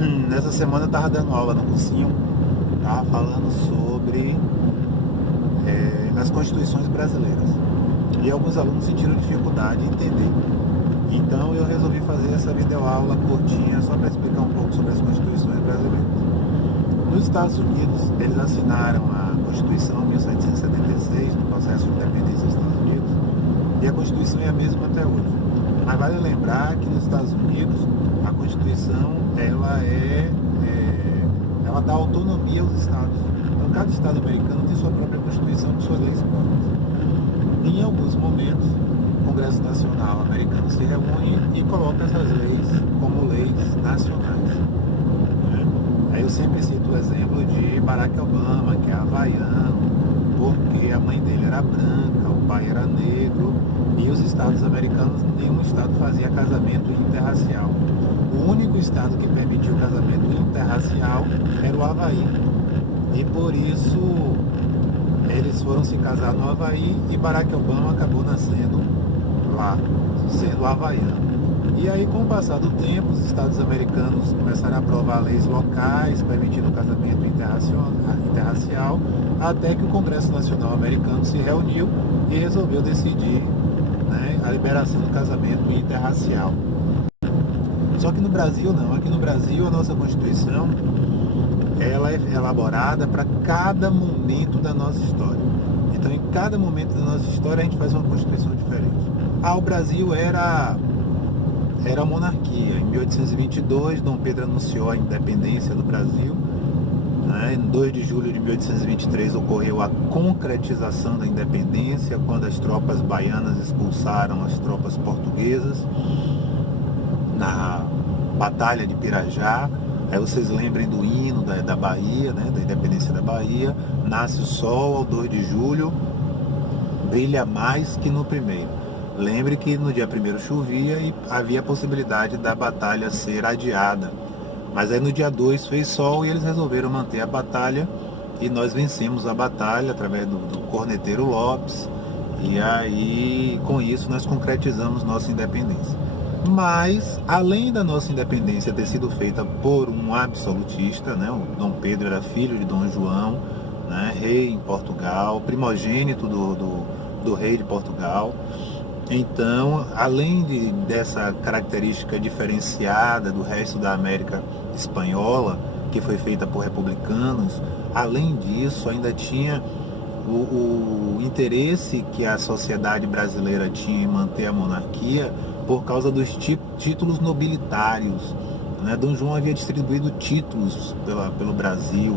Nessa semana eu estava dando aula no cursinho, estava falando sobre as constituições brasileiras. E alguns alunos sentiram dificuldade em entender. Então eu resolvi fazer essa videoaula curtinha só para explicar um pouco sobre as constituições brasileiras. Nos Estados Unidos, eles assinaram a Constituição em 1776, no processo de independência dos Estados Unidos, e a Constituição é a mesma até hoje. Mas vale lembrar que nos Estados Unidos, a Constituição ela dá autonomia aos estados. Então, cada estado americano tem sua própria Constituição com suas leis próprias. Em alguns momentos, o Congresso Nacional americano se reúne e coloca essas leis como leis nacionais. Aí eu sempre cito o exemplo de Barack Obama, que é havaiano, porque a mãe dele era branca, o pai era negro, e os estados americanos, nenhum estado fazia casamento interracial. O único estado que permitiu casamento interracial era o Havaí. E por isso eles foram se casar no Havaí e Barack Obama acabou nascendo lá, sendo havaiano. E aí, com o passar do tempo, os estados americanos começaram a aprovar leis locais permitindo o casamento interracial, até que o Congresso Nacional americano se reuniu e resolveu decidir, a liberação do casamento interracial. Só que no Brasil não. Aqui no Brasil a nossa Constituição ela é elaborada para cada momento da nossa história. Então, em cada momento da nossa história a gente faz uma Constituição diferente. O Brasil era a monarquia. Em 1822, Dom Pedro anunciou a independência do Brasil. Em 2 de julho de 1823 ocorreu a concretização da independência, quando as tropas baianas expulsaram as tropas portuguesas na Batalha de Pirajá. Aí vocês lembrem do hino da Bahia, da independência da Bahia. Nasce o sol ao 2 de julho, brilha mais que no primeiro. Lembre que no dia 1º chovia e havia a possibilidade da batalha ser adiada. Mas aí no dia 2 fez sol e eles resolveram manter a batalha e nós vencemos a batalha através do corneteiro Lopes. E aí, com isso, nós concretizamos nossa independência. Mas, além da nossa independência ter sido feita por um absolutista, o Dom Pedro era filho de Dom João, rei em Portugal, primogênito do rei de Portugal. Então, além dessa característica diferenciada do resto da América espanhola, que foi feita por republicanos, além disso, ainda tinha o interesse que a sociedade brasileira tinha em manter a monarquia por causa dos títulos nobilitários. Dom João havia distribuído títulos pelo Brasil.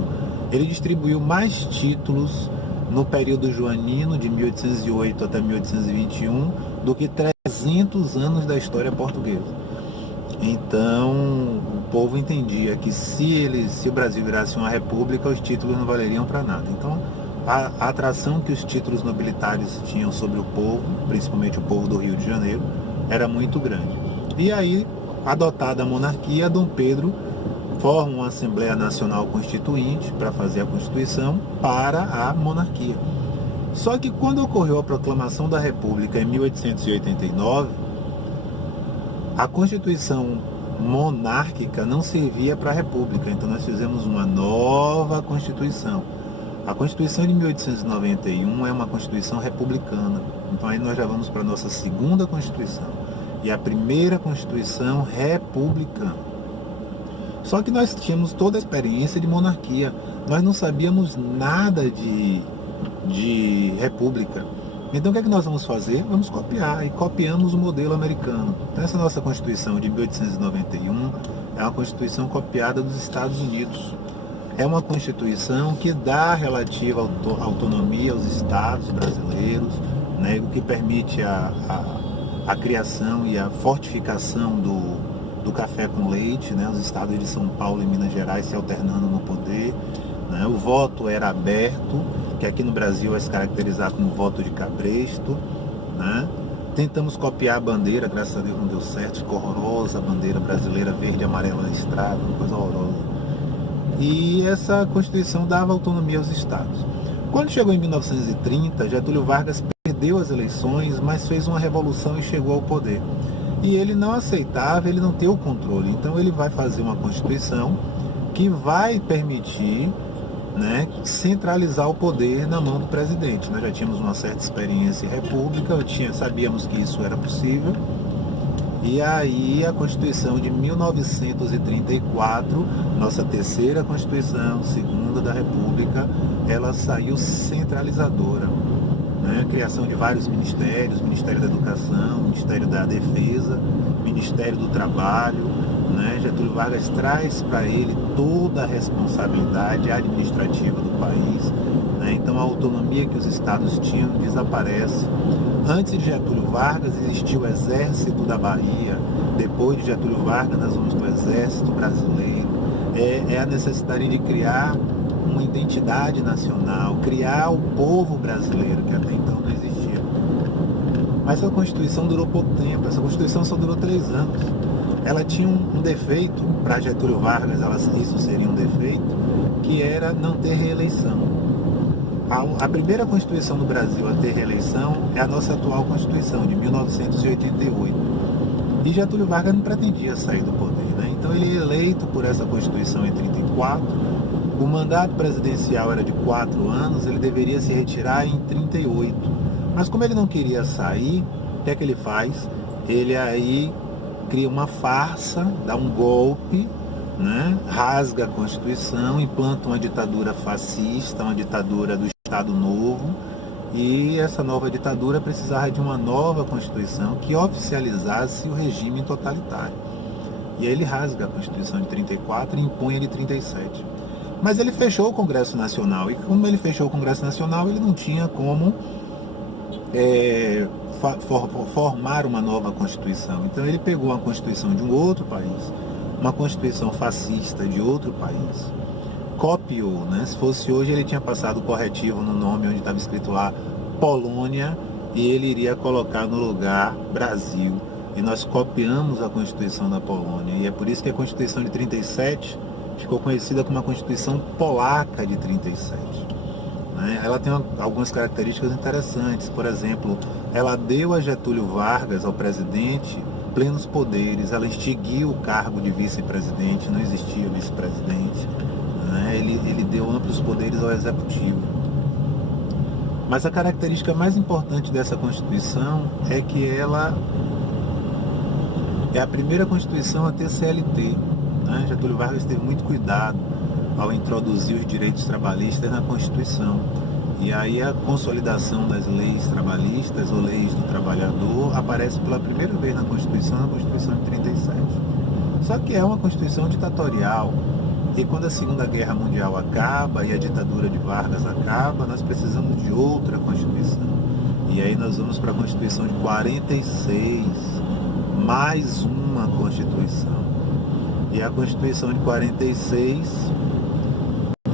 Ele distribuiu mais títulos no período joanino, de 1808 até 1821, do que 300 anos da história portuguesa. Então, o povo entendia que se o Brasil virasse uma república, os títulos não valeriam para nada. Então, a atração que os títulos nobilitários tinham sobre o povo, principalmente o povo do Rio de Janeiro, era muito grande. E aí, adotada a monarquia, Dom Pedro forma uma Assembleia Nacional Constituinte para fazer a Constituição para a monarquia. Só que quando ocorreu a proclamação da República em 1889, a Constituição monárquica não servia para a República, então nós fizemos uma nova Constituição. A Constituição de 1891 é uma Constituição republicana, então aí nós já vamos para a nossa segunda Constituição, e a primeira Constituição republicana. Só que nós tínhamos toda a experiência de monarquia, nós não sabíamos nada de república. Então o que é que nós vamos fazer? Vamos copiar, e copiamos o modelo americano. Então essa nossa Constituição de 1891 é uma Constituição copiada dos Estados Unidos. É uma Constituição que dá relativa autonomia aos estados brasileiros, o que permite a criação e a fortificação do café com leite, os estados de São Paulo e Minas Gerais se alternando no poder. O voto era aberto, que aqui no Brasil é se caracterizar como voto de cabresto. Tentamos copiar a bandeira, graças a Deus não deu certo, ficou horrorosa a bandeira brasileira, verde e amarela listrada, uma coisa horrorosa. E essa Constituição dava autonomia aos estados. Quando chegou em 1930, Getúlio Vargas perdeu as eleições, mas fez uma revolução e chegou ao poder. E ele não aceitava, ele não ter o controle. Então ele vai fazer uma Constituição que vai permitir, né, centralizar o poder na mão do presidente. Nós já tínhamos uma certa experiência em república, sabíamos que isso era possível. E aí a Constituição de 1934, nossa terceira Constituição, segunda da República, ela saiu centralizadora, né? Criação de vários ministérios, Ministério da Educação, Ministério da Defesa, Ministério do Trabalho, né? Getúlio Vargas traz para ele toda a responsabilidade administrativa do país, né? Então a autonomia que os estados tinham desaparece. Antes de Getúlio Vargas existia o Exército da Bahia, depois de Getúlio Vargas nós vamos para o Exército Brasileiro. É a necessidade de criar uma identidade nacional, criar o povo brasileiro, que até então não existia. Mas essa Constituição durou pouco tempo, essa Constituição só durou 3 anos. Ela tinha um defeito, para Getúlio Vargas isso seria um defeito, que era não ter reeleição. A primeira Constituição do Brasil a ter reeleição é a nossa atual Constituição, de 1988. E Getúlio Vargas não pretendia sair do poder, né? Então ele é eleito por essa Constituição em 34. O mandato presidencial era de 4 anos, ele deveria se retirar em 38. Mas como ele não queria sair, o que é que ele faz? Ele aí cria uma farsa, dá um golpe, né? Rasga a Constituição, implanta uma ditadura fascista, uma ditadura do Estado Novo, e essa nova ditadura precisava de uma nova Constituição que oficializasse o regime totalitário. E aí ele rasga a Constituição de 34 e impõe a de 37. Mas ele fechou o Congresso Nacional, e como ele fechou o Congresso Nacional, ele não tinha como formar uma nova Constituição. Então ele pegou uma Constituição de um outro país, uma Constituição fascista de outro país, copiou, né? Se fosse hoje ele tinha passado o corretivo no nome onde estava escrito lá Polônia, e ele iria colocar no lugar Brasil. E nós copiamos a Constituição da Polônia, e é por isso que a Constituição de 37 ficou conhecida como a Constituição Polaca de 37. Né? Ela tem algumas características interessantes. Por exemplo, ela deu a Getúlio Vargas, ao presidente, plenos poderes. Ela extinguiu o cargo de vice-presidente, não existia vice-presidente. Né? Ele deu amplos poderes ao executivo. Mas a característica mais importante dessa Constituição é que ela é a primeira Constituição a ter CLT. Né? Getúlio Vargas teve muito cuidado ao introduzir os direitos trabalhistas na Constituição. E aí a consolidação das leis trabalhistas ou leis do trabalhador aparece pela primeira vez na Constituição de 37. Só que é uma Constituição ditatorial. E quando a Segunda Guerra Mundial acaba e a ditadura de Vargas acaba, nós precisamos de outra Constituição. E aí nós vamos para a Constituição de 46, mais uma Constituição. E a Constituição de 46,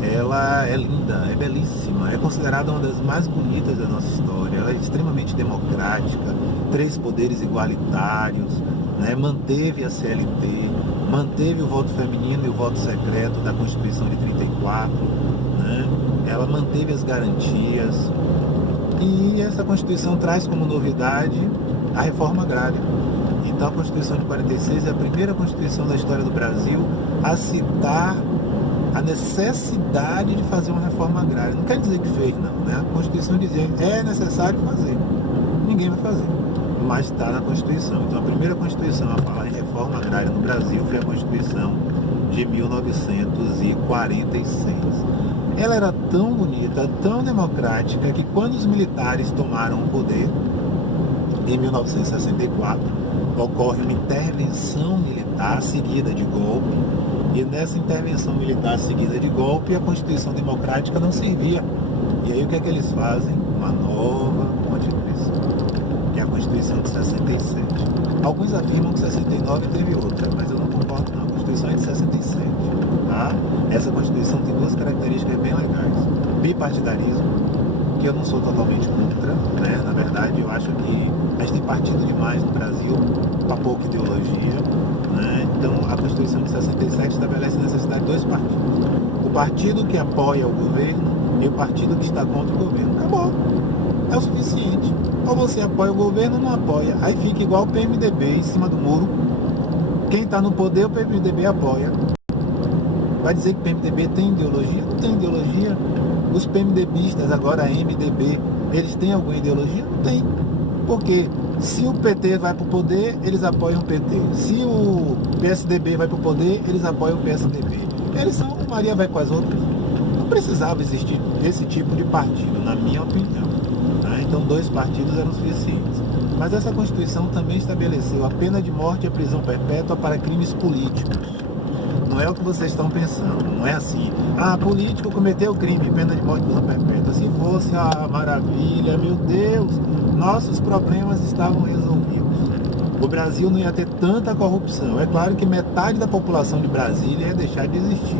ela é linda, é belíssima, é considerada uma das mais bonitas da nossa história. Ela é extremamente democrática, 3 poderes igualitários, né? Manteve a CLT, manteve o voto feminino e o voto secreto da Constituição de 34, né? Ela manteve as garantias. E essa Constituição traz como novidade a reforma agrária. Então a Constituição de 46 é a primeira Constituição da história do Brasil a citar a necessidade de fazer uma reforma agrária. Não quer dizer que fez, não, né? A Constituição dizia é necessário fazer. Ninguém vai fazer, mas está na Constituição. Então a primeira Constituição a falar em reforma agrária no Brasil foi a Constituição de 1946. Ela era tão bonita, tão democrática, que quando os militares tomaram o poder, em 1964, ocorre uma intervenção militar seguida de golpe, e nessa intervenção militar seguida de golpe, a Constituição Democrática não servia. E aí o que é que eles fazem? Uma nova Constituição, que é a Constituição de 67. Alguns afirmam que 69 teve outra, mas eu não concordo não. A Constituição é de 67. Tá? Essa Constituição tem 2 características bem legais. Bipartidarismo, que eu não sou totalmente contra, né? Na verdade, eu acho que a gente tem partido demais no Brasil, com pouca ideologia, né? Então, a Constituição de 67 estabelece a necessidade de 2 partidos. O partido que apoia o governo e o partido que está contra o governo. Acabou. é o suficiente. Ou você apoia o governo ou não apoia. Aí fica igual o PMDB em cima do muro. Quem está no poder, o PMDB apoia. Vai dizer que o PMDB tem ideologia? Não tem ideologia. Os PMDBistas, agora MDB, eles têm alguma ideologia? Não tem. Porque se o PT vai para o poder, eles apoiam o PT. Se o PSDB vai para o poder, eles apoiam o PSDB. Eles são, Maria vai com as outras. Não precisava existir esse tipo de partido, na minha opinião. Né? Então 2 partidos eram suficientes. Mas essa Constituição também estabeleceu a pena de morte e a prisão perpétua para crimes políticos. Não é o que vocês estão pensando, não é assim. Ah, político cometeu crime, pena de morte e prisão perpétua. Se fosse a maravilha, meu Deus, nossos problemas estavam resolvidos. O Brasil não ia ter tanta corrupção. É claro que metade da população de Brasília ia deixar de existir.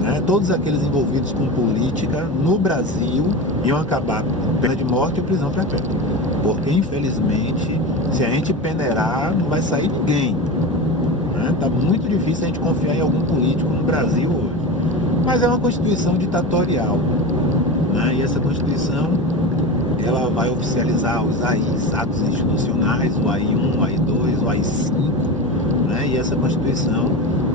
Né? Todos aqueles envolvidos com política no Brasil iam acabar com pena de morte e prisão perpétua. Porque, infelizmente, se a gente peneirar, não vai sair ninguém. Está muito difícil a gente confiar em algum político no Brasil hoje. Mas é uma Constituição ditatorial. Né? E essa Constituição ela vai oficializar os AIs, atos institucionais, o AI1, o AI2, o AI5. Né? E essa Constituição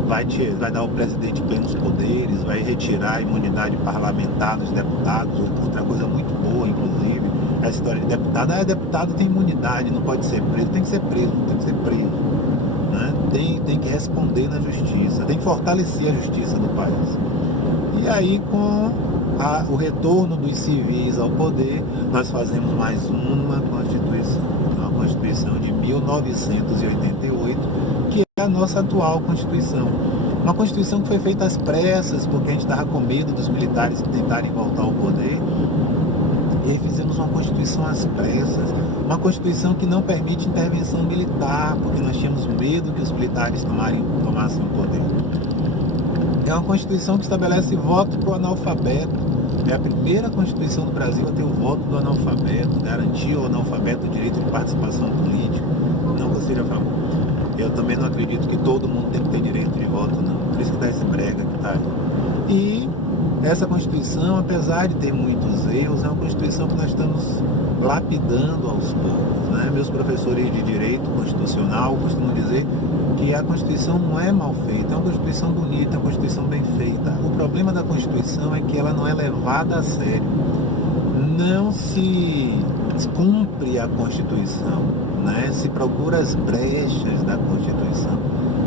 vai dar ao presidente plenos poderes, vai retirar a imunidade parlamentar dos deputados, outra coisa muito boa, inclusive. A história de deputado, deputado tem imunidade, não pode ser preso, tem que ser preso, não tem que ser preso. Né? Tem que responder na justiça, tem que fortalecer a justiça do país. E aí, com o retorno dos civis ao poder, nós fazemos mais uma Constituição, uma Constituição de 1988, que é a nossa atual Constituição. Uma Constituição que foi feita às pressas, porque a gente estava com medo dos militares tentarem voltar ao poder. E aí fizemos uma Constituição às pressas, uma Constituição que não permite intervenção militar, porque nós tínhamos medo que os militares tomassem o poder. É uma Constituição que estabelece voto para o analfabeto. É a primeira Constituição do Brasil a ter o voto do analfabeto, garantir ao analfabeto o direito de participação política. Não que eu seja a favor. Eu também não acredito que todo mundo tem que ter direito de voto, não. Por isso que está esse brega que está aí. E essa Constituição, apesar de ter muitos erros, é uma Constituição que nós estamos lapidando aos poucos. Né? Meus professores de Direito Constitucional costumam dizer que a Constituição não é mal feita, é uma Constituição bonita, é uma Constituição bem feita. O problema da Constituição é que ela não é levada a sério. Não se cumpre a Constituição, né? Se procura as brechas da Constituição.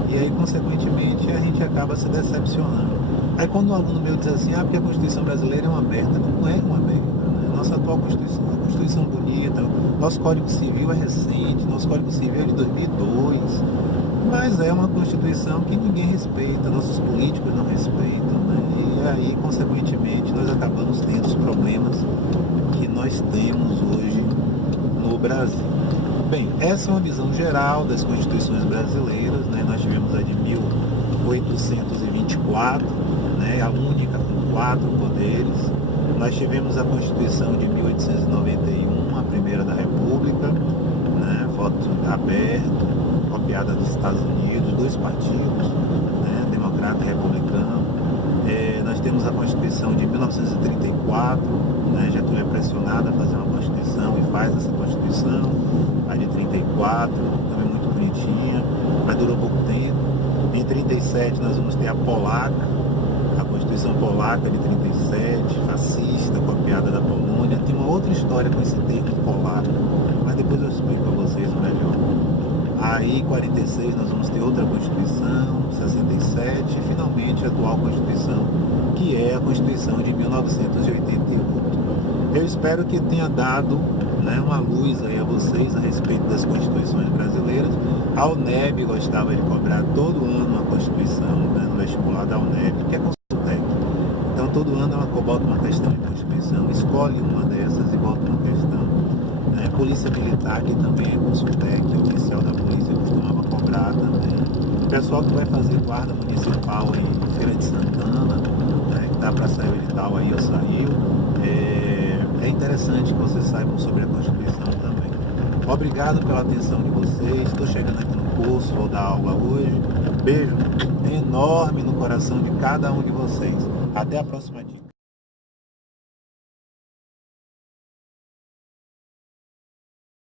E aí, consequentemente, a gente acaba se decepcionando. Aí quando um aluno meu diz assim, porque a Constituição brasileira é uma merda, não é uma merda. Né? Nossa atual Constituição é uma Constituição bonita, nosso Código Civil é recente, nosso Código Civil é de 2002, mas é uma Constituição que ninguém respeita, nossos políticos não respeitam, né? E aí, consequentemente, nós acabamos tendo os problemas que nós temos hoje no Brasil. Bem, essa é uma visão geral das Constituições brasileiras, né? Nós tivemos a de 1824, né? A única com 4 poderes. Nós tivemos a Constituição de 1891, a primeira da República, né? Voto aberto, copiada dos Estados Unidos, 2 partidos, né? Democrata e republicano. Nós temos a Constituição de 1934, né? Getúlio é pressionado a fazer uma Constituição e faz essa Constituição. A de 34, também muito bonitinha, mas durou pouco tempo. Em 37 nós vamos ter a polaca, a Constituição polaca de 37, fascista, copiada da Polônia. Tem uma outra história com esse termo polaco, mas depois eu explico para vocês melhor. Aí, em 46, nós vamos ter outra Constituição, 67, e finalmente a atual Constituição, que é a Constituição de 1988. Eu espero que tenha dado, né, uma luz aí a vocês a respeito das Constituições brasileiras. A UNEB gostava de cobrar todo ano uma Constituição, né, no vestibular da UNEB, que é Consultec. Então, todo ano ela bota uma questão de Constituição, escolhe uma dessas e bota uma questão. Polícia Militar, que também é Consultec, que é oficial da polícia, costumava cobrar também. O pessoal que vai fazer guarda municipal em Feira de Santana, né, que dá para sair o edital aí, ou saiu. É interessante que vocês saibam sobre a Constituição também. Obrigado pela atenção de vocês. Estou chegando aqui no curso, vou dar aula hoje. Beijo enorme no coração de cada um de vocês. Até a próxima dica.